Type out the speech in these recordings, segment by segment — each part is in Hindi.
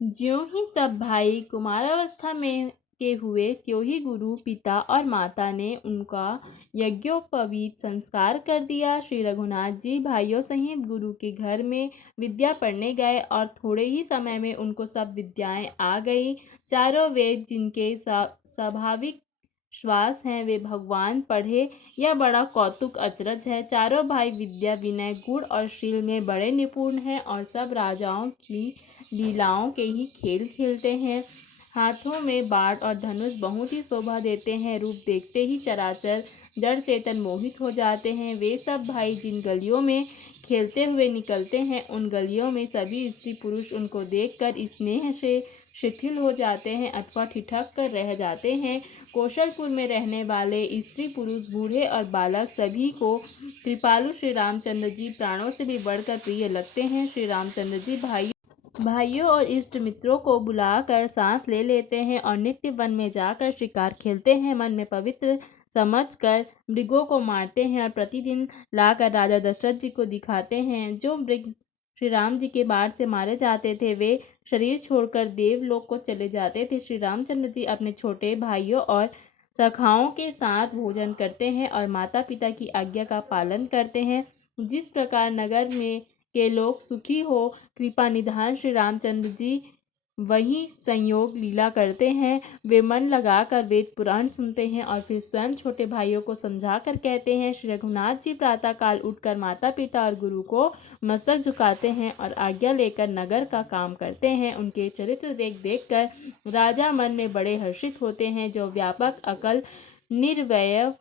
ज्यों ही सब भाई कुमारावस्था में के हुए, त्यों ही गुरु, पिता और माता ने उनका यज्ञोपवीत संस्कार कर दिया। श्री रघुनाथ जी भाइयों सहित गुरु के घर में विद्या पढ़ने गए और थोड़े ही समय में उनको सब विद्याएं आ गई। चारों वेद जिनके स्वाभाविक श्वास हैं, वे भगवान पढ़े। यह बड़ा कौतुक अचरज है। चारों भाई विद्या, विनय, गुण और शील में बड़े निपुण हैं और सब राजाओं की लीलाओं के ही खेल खेलते हैं। हाथों में बाण और धनुष बहुत ही शोभा देते हैं। रूप देखते ही चराचर जड़ चेतन मोहित हो जाते हैं। वे सब भाई जिन गलियों में खेलते हुए निकलते हैं, उन गलियों में सभी स्त्री पुरुष उनको देखकर स्नेह से शिथिल हो जाते हैं अथवा ठिठक कर रह जाते हैं। कौशलपुर में रहने वाले स्त्री पुरुष, बूढ़े और बालक सभी को कृपालु श्री रामचंद्र जी प्राणों से भी बढ़कर प्रिय लगते हैं। श्री रामचंद्र जी भाइयों और इष्ट मित्रों को बुलाकर साथ ले लेते हैं और नित्य वन में जाकर शिकार खेलते हैं। मन में पवित्र समझकर मृगों को मारते हैं और प्रतिदिन लाकर राजा दशरथ जी को दिखाते हैं। जो मृग श्री राम जी के बाण से मारे जाते थे, वे शरीर छोड़कर देवलोक को चले जाते थे। श्री रामचंद्र जी अपने छोटे भाइयों और सखाओं के साथ भोजन करते हैं और माता पिता की आज्ञा का पालन करते हैं। जिस प्रकार नगर में के लोग सुखी हो, कृपा निधान श्री रामचंद्र जी वही संयोग लीला करते हैं। वे मन लगाकर वेद पुराण सुनते हैं और फिर स्वयं छोटे भाइयों को समझाकर कहते हैं। श्री रघुनाथ जी प्रातः काल उठकर माता पिता और गुरु को मस्तक झुकाते हैं और आज्ञा लेकर नगर का काम करते हैं। उनके चरित्र देख देख कर राजा मन में बड़े हर्षित होते हैं। जो व्यापक, अकल, निर्वैर,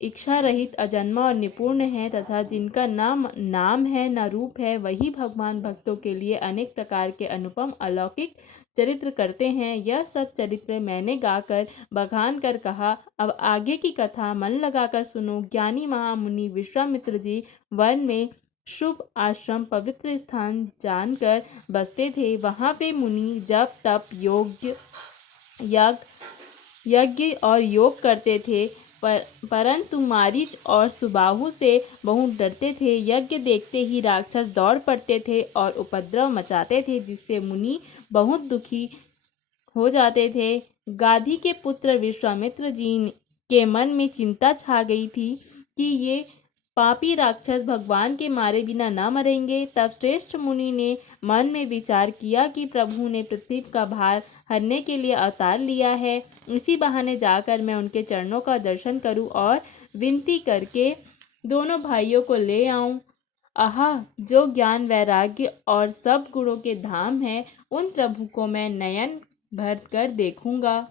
इच्छा रहित, अजन्मा और निपुण है तथा जिनका नाम है न रूप है, वही भगवान भक्तों के लिए अनेक प्रकार के अनुपम अलौकिक चरित्र करते हैं। यह सब चरित्र मैंने गाकर बखान कर कहा। अब आगे की कथा मन लगाकर सुनो। ज्ञानी महामुनि विश्वामित्र जी वन में शुभ आश्रम पवित्र स्थान जानकर बसते थे। वहाँ पे मुनि जप तप यज्ञ और योग करते थे, परंतु मारीच और सुबाहु से बहुत डरते थे। यज्ञ देखते ही राक्षस दौड़ पड़ते थे और उपद्रव मचाते थे, जिससे मुनि बहुत दुखी हो जाते थे। गाधी के पुत्र विश्वामित्र जी के मन में चिंता छा गई थी कि ये पापी राक्षस भगवान के मारे बिना न मरेंगे। तब श्रेष्ठ मुनि ने मन में विचार किया कि प्रभु ने पृथ्वी का भार हरने के लिए अवतार लिया है। इसी बहाने जाकर मैं उनके चरणों का दर्शन करूं और विनती करके दोनों भाइयों को ले आऊं। आहा, जो ज्ञान, वैराग्य और सब गुणों के धाम है, उन प्रभु को मैं नयन भर कर देखूंगा।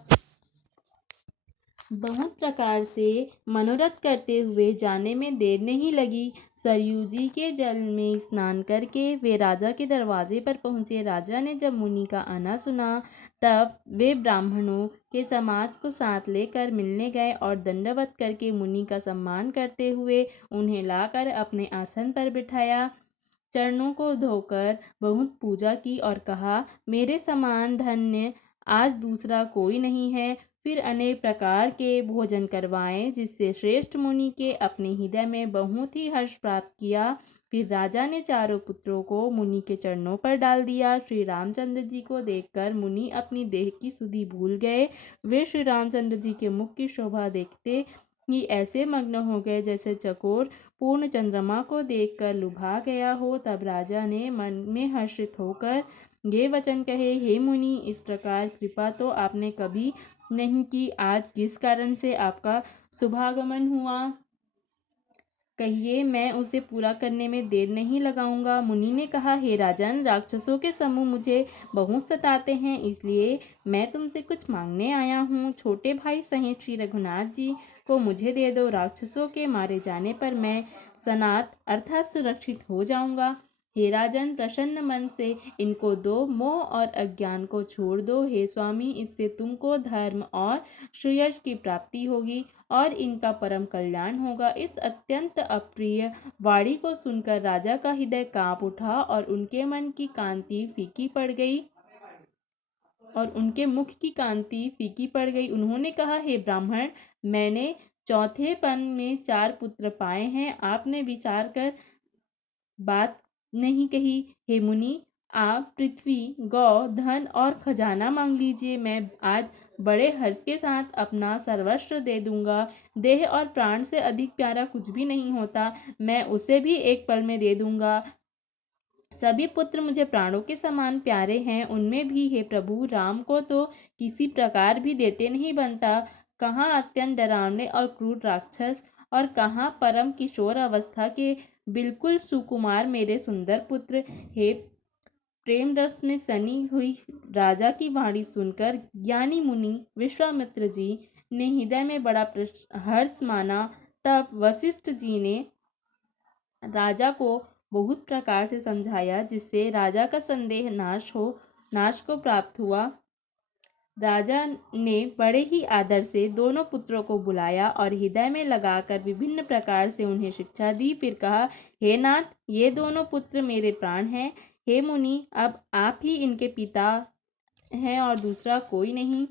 बहुत प्रकार से मनोरथ करते हुए जाने में देर नहीं लगी। सरयू जी के जल में स्नान करके वे राजा के दरवाजे पर पहुँचे। राजा ने जब मुनि का आना सुना, तब वे ब्राह्मणों के समाज को साथ लेकर मिलने गए और दंडवत करके मुनि का सम्मान करते हुए उन्हें लाकर अपने आसन पर बिठाया। चरणों को धोकर बहुत पूजा की और कहा, मेरे समान धन्य आज दूसरा कोई नहीं है। फिर अनेक प्रकार के भोजन करवाए, जिससे श्रेष्ठ मुनि के अपने हृदय में बहुत ही हर्ष प्राप्त किया। फिर राजा ने चारों पुत्रों को मुनि के चरणों पर डाल दिया। श्री रामचंद्र जी को देखकर मुनि अपनी देह की सुधि भूल गए। वे श्री रामचंद्र जी के मुख की शोभा देखते ही ऐसे मग्न हो गए जैसे चकोर पूर्ण चंद्रमा को देखकर लुभा गया हो। तब राजा ने मन में हर्षित होकर ये वचन कहे, हे मुनि, इस प्रकार कृपा तो आपने कभी नहीं की। आज किस कारण से आपका शुभागमन हुआ, कहिए, मैं उसे पूरा करने में देर नहीं लगाऊंगा। मुनि ने कहा, हे राजन, राक्षसों के समूह मुझे बहुत सताते हैं, इसलिए मैं तुमसे कुछ मांगने आया हूँ। छोटे भाई सहित श्री रघुनाथ जी को मुझे दे दो। राक्षसों के मारे जाने पर मैं सनात अर्थात सुरक्षित हो जाऊंगा। हे राजन, प्रसन्न मन से इनको दो, मोह और अज्ञान को छोड़ दो। हे स्वामी, इससे तुमको धर्म और श्रेयस की प्राप्ति होगी और इनका परम कल्याण होगा। इस अत्यंत अप्रिय वाणी को सुनकर राजा का हृदय कांप उठा और उनके मन की कांति फीकी पड़ गई और उनके मुख की कांति फीकी पड़ गई। उन्होंने कहा, हे ब्राह्मण, मैंने चौथेपन में 4 पुत्र पाए हैं। आपने विचार कर बात नहीं कही। हे मुनि, आप पृथ्वी, गौ, धन और खजाना मांग लीजिए, मैं आज बड़े हर्ष के साथ अपना सर्वस्व दे दूंगा। देह और प्राण से अधिक प्यारा कुछ भी नहीं होता, मैं उसे भी एक पल में दे दूंगा। सभी पुत्र मुझे प्राणों के समान प्यारे हैं, उनमें भी हे प्रभु, राम को तो किसी प्रकार भी देते नहीं बनता। कहाँ अत्यंत डरावने और क्रूर राक्षस, और कहाँ परम किशोर अवस्था के बिल्कुल सुकुमार मेरे सुंदर पुत्र। हे प्रेम रस में सनी हुई राजा की वाणी सुनकर ज्ञानी मुनि विश्वामित्र जी ने हृदय में बड़ा हर्ष माना। तब वशिष्ठ जी ने राजा को बहुत प्रकार से समझाया, जिससे राजा का संदेह नाश को प्राप्त हुआ। राजा ने बड़े ही आदर से दोनों पुत्रों को बुलाया और हृदय में लगाकर विभिन्न प्रकार से उन्हें शिक्षा दी। फिर कहा, हे नाथ, ये दोनों पुत्र मेरे प्राण हैं। हे मुनि, अब आप ही इनके पिता हैं और दूसरा कोई नहीं।